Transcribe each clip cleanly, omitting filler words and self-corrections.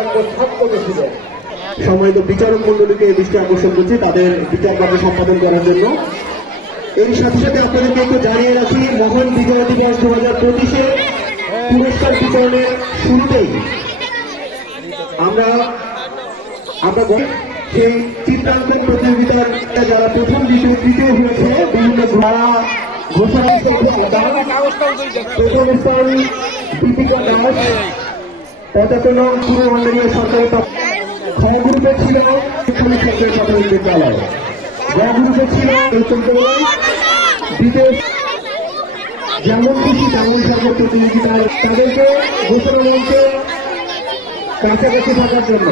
অত্যন্ত সত্যকে ছিলেন। সম্মানিত বিচারক মন্ডলীকে দৃষ্টি আকর্ষণ করছি তাদের বিচার কার্য সম্পাদন করার জন্য। এর সাথে সাথে আপনাদেরকে একটু জানিয়ে রাখি, মহান বিজয় দিবস 2025-এ পুরস্কার বিতরণের শুরুতেই আমরা সেই চিত্রাঙ্কন প্রতিযোগিতার যারা প্রথম দ্বিতীয় তৃতীয় হয়েছে বিভিন্ন ধারা ঘোষণা প্রথম স্থান দীপিকা দাস 75 নং পূর্ব ভান্ডারিয়া সরকারি খ গ্রুপে ছিল সরকারি প্রাথমিক বিদ্যালয়, গ গ্রুপে ছিল এই চন্দ্রবেলায় দ্বিতীয় যেমন খুশি তেমন সাগর প্রতিযোগিতায় তাদেরকে ঘোষণা মঞ্চে কাছাকাছি থাকার জন্য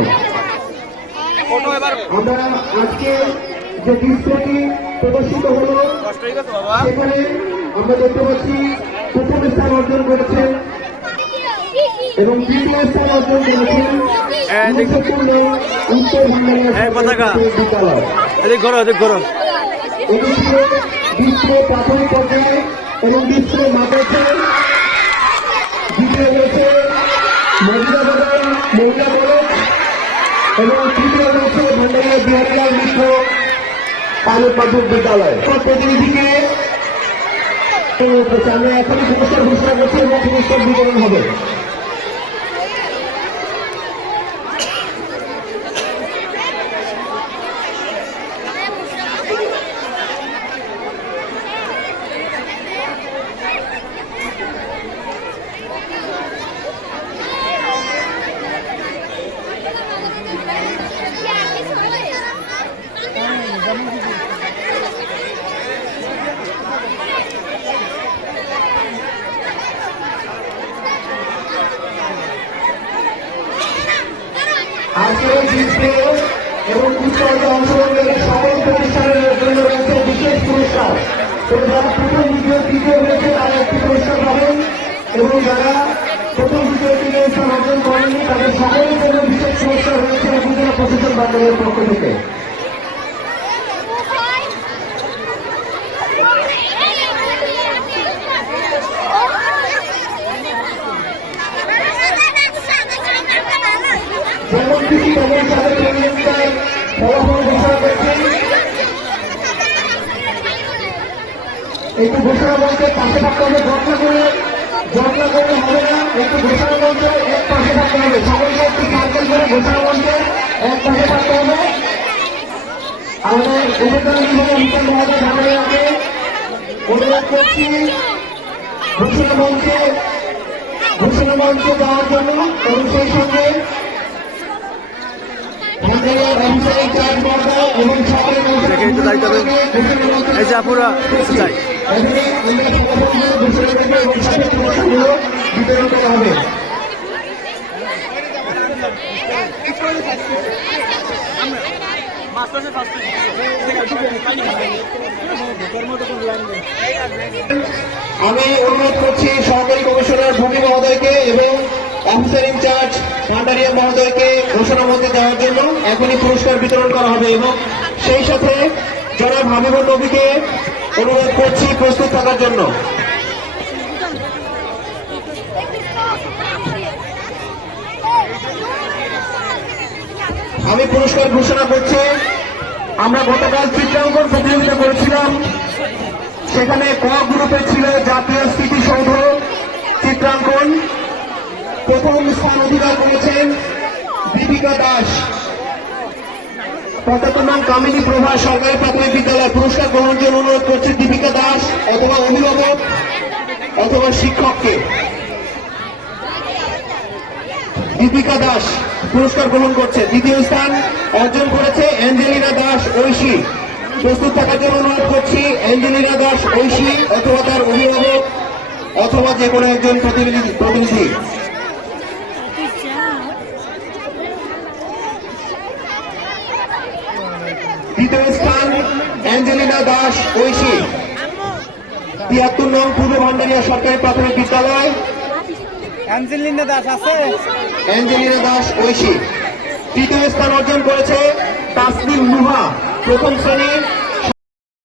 আমরা আজকে যে দৃশ্যটি প্রদর্শিত হল সেখানে আমরা দেখতে পাচ্ছি প্রথম স্থান অর্জন করেছেন এবং দ্বিতীয় স্থান অর্জন করেছেন উত্তর ভান্ডারিয়া বিদ্যালয়। এটি ছিল বিশ্ব প্রাথমিক পর্যায়ে এবং বিশ্ব মাদ্রাসা। দ্বিতীয় রয়েছে মহিলা কলেজ এবং তৃতীয় রয়েছে ভান্ডারিয়া বিহারীলাল মিশ্র পাইলট মাধ্যমিক বিদ্যালয়। প্রতিনিধিকে আমরা এখনই পুরস্কার ঘোষণা করছি এবং পুরস্কার বিতরণ হবে। আজকের জিতবে এবং উৎসবে অংশগ্রহণের সকল প্রতিষ্ঠানের জন্য রয়েছে বিশেষ পুরস্কার। যারা প্রথম দ্বিতীয় তৃতীয় হয়েছে তারা একটি পুরস্কার পাবেন এবং যারা প্রথম দ্বিতীয় তৃতীয় স্থান অর্জন করেননি তাদের সকলের জন্য বিশেষ পুরস্কার রয়েছে উপজেলা প্রশাসন বাংলাদেশের পক্ষ থেকে। যেমন খুশি তেমন সাথে প্রতিযোগিতায় ফলাফল ঘোষণা করেছেন। একটু ঘোষণা মঞ্চের পাশে থাকতে হবে, জটলা করে হবে না। একটু ঘোষণা মঞ্চে এক পাশে থাকতে হবে, সকলকে একটু সার্কেল করে ঘোষণা মঞ্চে এক পাশে থাকতে হবে। আমাদের উপজেলা বিভাগের বিচার মহোদয় ভান্ডারিয়াকে অনুরোধ করছি ঘোষণা মঞ্চে যাওয়ার জন্য এবং সেই সঙ্গে এবং সকলের বিতরণ করা হবে। আমি অনুরোধ করছি সহকারী কমিশনার ভূমি মহোদয়কে এবং অফিসার ইনচার্জ ভান্ডারিয়া মহোদয়কে ঘোষণা মঞ্চে যাওয়ার জন্য। এখনই পুরস্কার বিতরণ করা হবে এবং সেই সাথে জনাব হাবিবুর নবীকে অনুরোধ করছি প্রস্তুত থাকার জন্য। আমি পুরস্কার ঘোষণা করছি। আমরা গতকাল চিত্রাঙ্কন প্রতিযোগিতা করেছিলাম, সেখানে ক গ্রুপে ছিল জাতীয় স্মৃতিসৌধ চিত্রাঙ্কন। প্রথম স্থান অধিকার করেছেন দীপিকা দাস 75 নং কামিনী প্রভা সরকারি প্রাথমিক বিদ্যালয়। পুরস্কার গ্রহণের জন্য অনুরোধ করছে দীপিকা দাস অথবা অভিভাবক অথবা শিক্ষককে। দীপিকা দাস পুরস্কার গ্রহণ করছে। দ্বিতীয় স্থান অর্জন করেছে অ্যাঞ্জেলিনা দাস ঐশী। প্রস্তুত থাকার জন্য অনুরোধ করছি অ্যাঞ্জেলিনা দাস ঐশী অথবা তার অভিভাবক অথবা যে কোনো একজন প্রতিনিধি। দ্বিতীয় স্থান অ্যাঞ্জেলিনা দাস ঐশী 73 নং পূর্ব ভান্ডারিয়া সরকারি প্রাথমিক বিদ্যালয়। অ্যাঞ্জেলিনা দাস আছে, অ্যাঞ্জেলিনা দাস ঐশী। তৃতীয় স্থান অর্জন করেছে তাসনিম নুহা প্রথম শ্রেণীর